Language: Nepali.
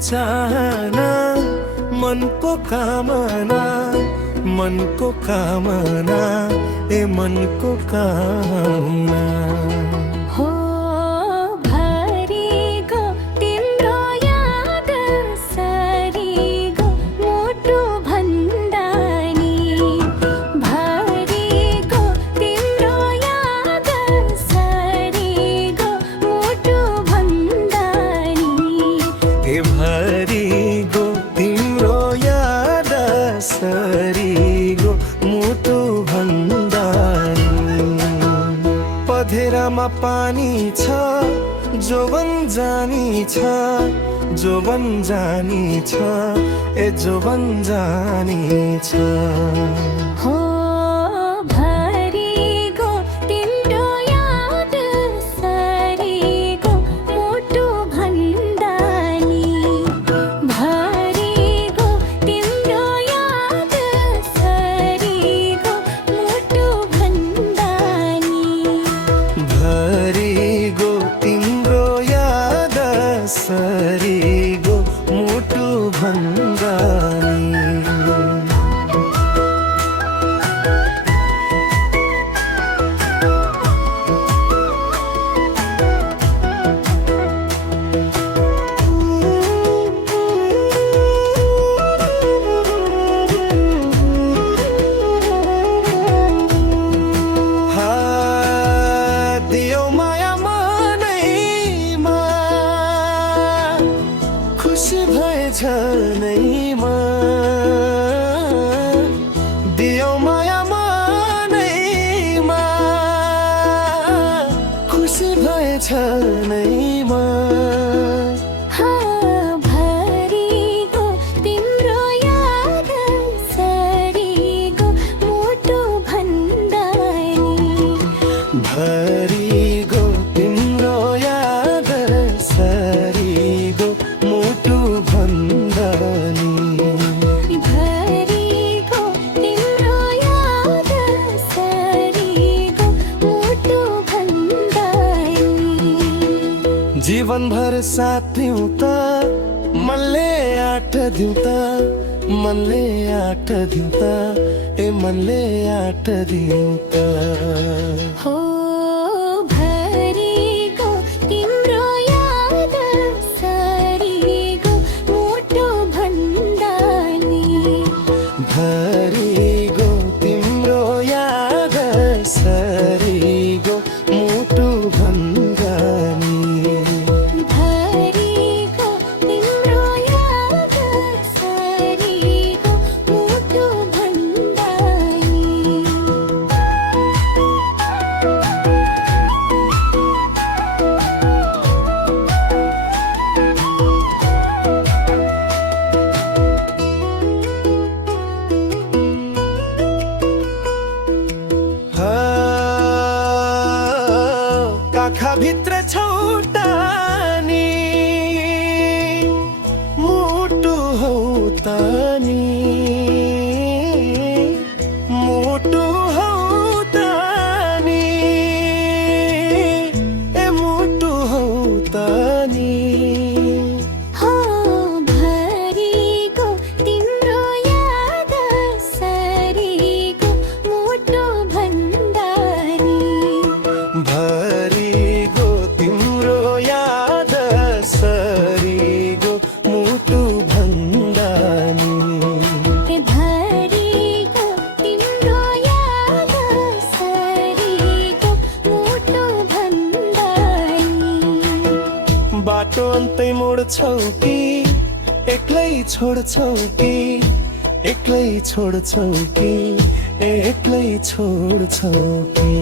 चाहना, मन को कामना, मन को कामना, ए मन को कामना। हो भरी गो तिम्रो याद सरी गो मुटु भन्दानी, भरी गो तिम्रो याद सरी गो मुटु भन्दानी, ए भरी गो तिम्रो याद सरी गो मुटु भन्दानी। पधेरामा पानी छ, जोवन जानी छ, जोवन जानी छ, ए जोवन जानी छ। हो भरी गो तिम्रो याद सरी गो मुटु भन्दानी, भरी गो तिम्रो याद सरी गो मुटु भन्दानी, भरी गो तिम्रो याद सरी गो मुटु भन्दानी। दियो माया मनैमा, खुसी भए झनैमा। दियो माया मनैमा, खुसी भए झनैमा। भरी गो तिम्रो याद सरी गो मुटु भन्दानी, भरी गो तिम्रो याद सरी गो मुटु भन्दानी। भरी गो तिम्रो याद सरी गो मुटु भन्दानी। जीवन भर साथ दिउँ त, मनले आठ दिउँ त, मनले आठ दिउँ त, ए मनले आठ दिउँ त। हो भरी गो तिम्रो याद सरी गो मुटु भन्दानी, भरी गो तिम्रो याद सरी गो मुटु भन्दानी। भरी गो तिम्रो याद सरी गो मुटु भन्दानी। काखा भित्र छौटानी, मुटु हौ तानी, मुटु हौ तानी, ए मुटु हौ तानी। हो भरी गो तिम्रो याद सरी गो मुटु भन्दानी, भरी गो तिम्रो याद सरी गो मुटु भन्दानी। भरी गो तिम्रो याद सरी गो मुटु भन्दानी। बाटो अन्तै मोड्छौ कि एक्लै छोड्छौ कि, एक्लै छोड्छौ कि, एक्लै छोड्छौ कि।